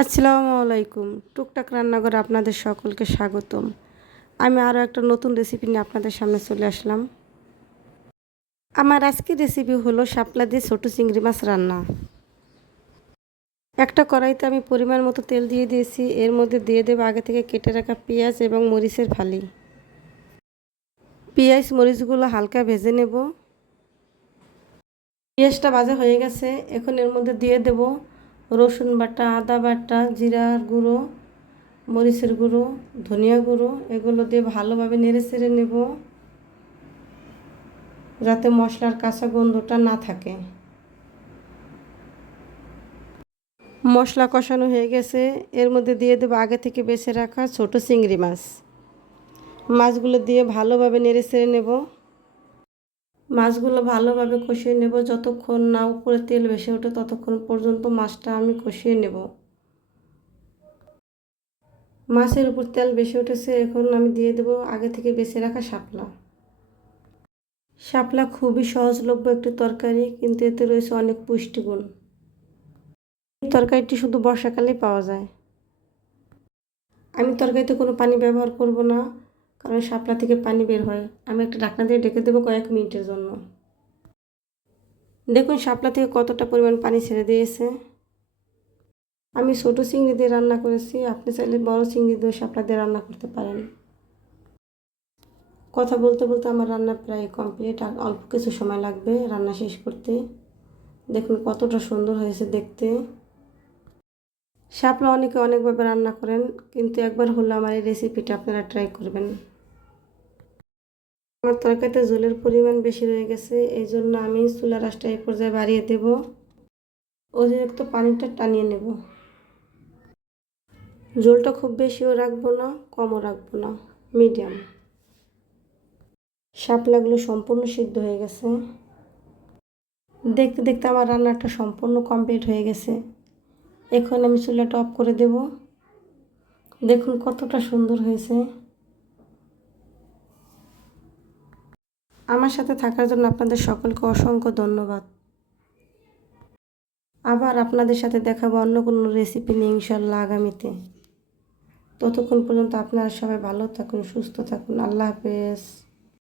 আসসালামু আলাইকুম। টুকটাক রান্নাঘরে আপনাদের সকলকে স্বাগতম। আমি আরও একটা নতুন রেসিপি নিয়ে আপনাদের সামনে চলে আসলাম। আমার আজকের রেসিপি হলো শাপলা দিয়ে ছোটো চিংড়ি মাছ রান্না। একটা কড়াইতে আমি পরিমাণ মতো তেল দিয়ে দিয়েছি। এর মধ্যে দিয়ে দেবো আগে থেকে কেটে রাখা পেঁয়াজ এবং মরিচের ফালি। পেঁয়াজ মরিচগুলো হালকা ভেজে নেব। পেঁয়াজটা ভাজা হয়ে গেছে। এখন এর মধ্যে দিয়ে দেব রসুন বাটা, আদা বাটা, জিরার গুঁড়ো, মরিচের গুঁড়ো, ধনিয়া গুঁড়ো, এগুলো দিয়ে ভালোভাবে নেড়ে চেড়ে নেব যাতে মশলার কাঁচা গন্ধটা না থাকে। মশলা কষানো হয়ে গেছে। এর মধ্যে দিয়ে দেবো আগে থেকে বেছে রাখা ছোট চিংড়ি মাছ। মাছগুলো দিয়ে ভালোভাবে নেড়ে চেড়ে নেব। মাছগুলো ভালোভাবে কষিয়ে নেব। যতক্ষণ না উপরে তেল ভেসে ওঠে ততক্ষণ পর্যন্ত মাছটা আমি কষিয়ে নেব। মাছের উপর তেল বেশি উঠেছে। এখন আমি দিয়ে দেব আগে থেকে বেছে রাখা শাপলা। শাপলা খুবই সহজলভ্য একটি তরকারি, কিন্তু এতে রয়েছে অনেক পুষ্টিগুণ। এই তরকারিটি শুধু বর্ষাকালেই পাওয়া যায়। আমি তরকারিতে কোনো পানি ব্যবহার করব না, কারণ শাপলা থেকে পানি বের হয়। আমি একটা ঢাকনা দিয়ে ঢেকে দেবো কয়েক মিনিটের জন্য। দেখুন শাপলা থেকে কতটা পরিমাণ পানি ছেড়ে দিয়েছে। আমি ছোটো চিংড়ি দিয়ে রান্না করেছি, আপনি চাইলে বড় চিংড়ি দিয়ে শাপলা দিয়ে রান্না করতে পারেন। কথা বলতে বলতে আমার রান্না প্রায় কমপ্লিট, আর অল্প কিছু সময় লাগবে রান্না শেষ করতে। দেখুন কতটা সুন্দর হয়েছে দেখতে। শাপলা অনেকে অনেকভাবে রান্না করেন, কিন্তু একবার হলো আমার এই রেসিপিটা আপনারা ট্রাই করবেন। আমার তরকারিতে ঝোলের পরিমাণ বেশি রয়ে গেছে, এই জন্য আমি চুলার আঁচটা এই পর্যায়ে বাড়িয়ে দেব। অতিরিক্ত পানিটা টানিয়ে নেব। ঝোলটা খুব বেশিও রাখবো না, কমও রাখবো না, মিডিয়াম। শাপলাগুলো সম্পূর্ণ সিদ্ধ হয়ে গেছে। দেখতে দেখতে আমার রান্নাটা সম্পূর্ণ কমপ্লিট হয়ে গেছে। এখন আমি চুলাটা অফ করে দেব। দেখুন কতটা সুন্দর হয়েছে। আমার সাথে থাকার জন্য আপনাদের সকলকে অসংখ্য ধন্যবাদ। আবার আপনাদের সাথে দেখাবো অন্য কোনো রেসিপি নিয়ে ইনশাল্লাহ আগামীতে। ততক্ষণ পর্যন্ত আপনারা সবাই ভালো থাকুন, সুস্থ থাকুন। আল্লাহ হাফেজ।